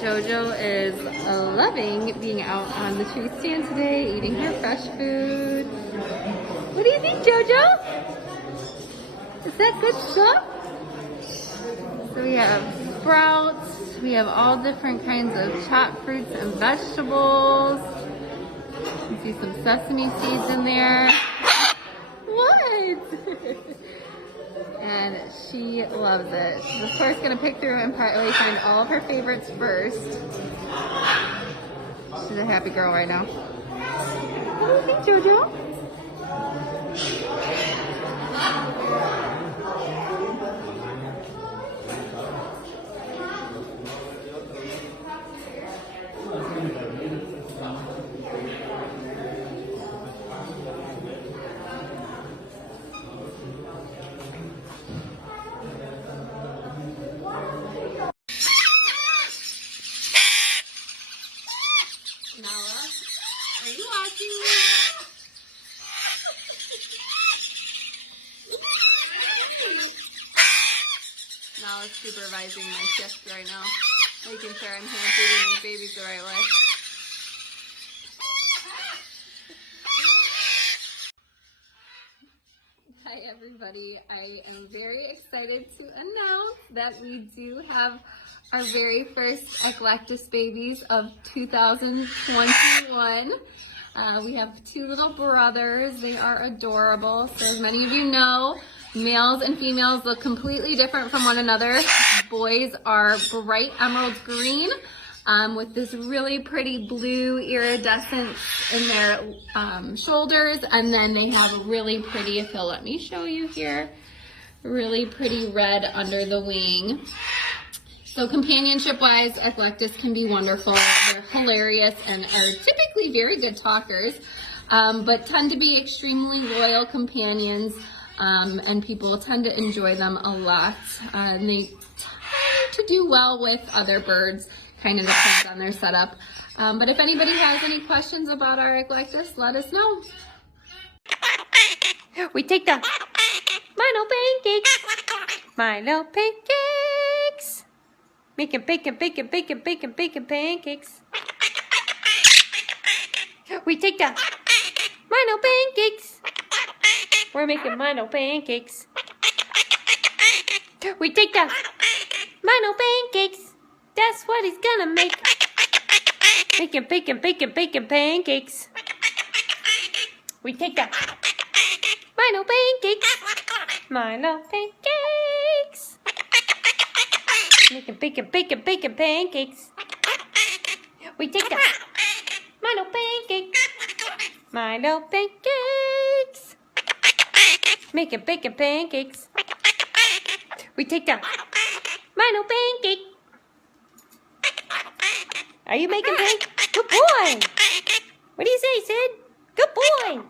Jojo is loving being out on the tree stand today, eating her fresh food. What do you think, Jojo? Is that good stuff? So we have sprouts, we have all different kinds of chopped fruits and vegetables. You see some sesame seeds in there. What? And she loves it. She's of course going to pick through and probably find all of her favorites first. She's a happy girl right now. What do you think, Jojo? Nala, are you watching me? Nala's supervising my shift right now, making sure I'm hand feeding these babies the right way. Hi everybody, I am very excited to announce that we do have our very first Eclectus babies of 2021. We have two little brothers. They are adorable. So as many of you know, males and females look completely different from one another. Boys are bright emerald green with this really pretty blue iridescence in their shoulders, and then they have a really pretty, if you'll let me show you here, really pretty red under the wing. So companionship-wise, Eclectus can be wonderful. They're hilarious and are typically very good talkers, but tend to be extremely loyal companions, and people tend to enjoy them a lot. And they tend to do well with other birds, kind of depends on their setup. But if anybody has any questions about our Eclectus, let us know. We take the Milo pancakes. Milo pancakes. Making bacon pancakes. We take the Milo pancakes. We're making Milo pancakes. We take the Milo pancakes. That's what he's gonna make. Making bacon pancakes. We take the Milo pancakes. Milo pancakes. Making bacon pancakes. We take the Milo pancakes. Milo pancakes. Making bacon pancakes. We take the Milo pancake. Are you making pancakes? Good boy. What do you say, Sid? Good boy.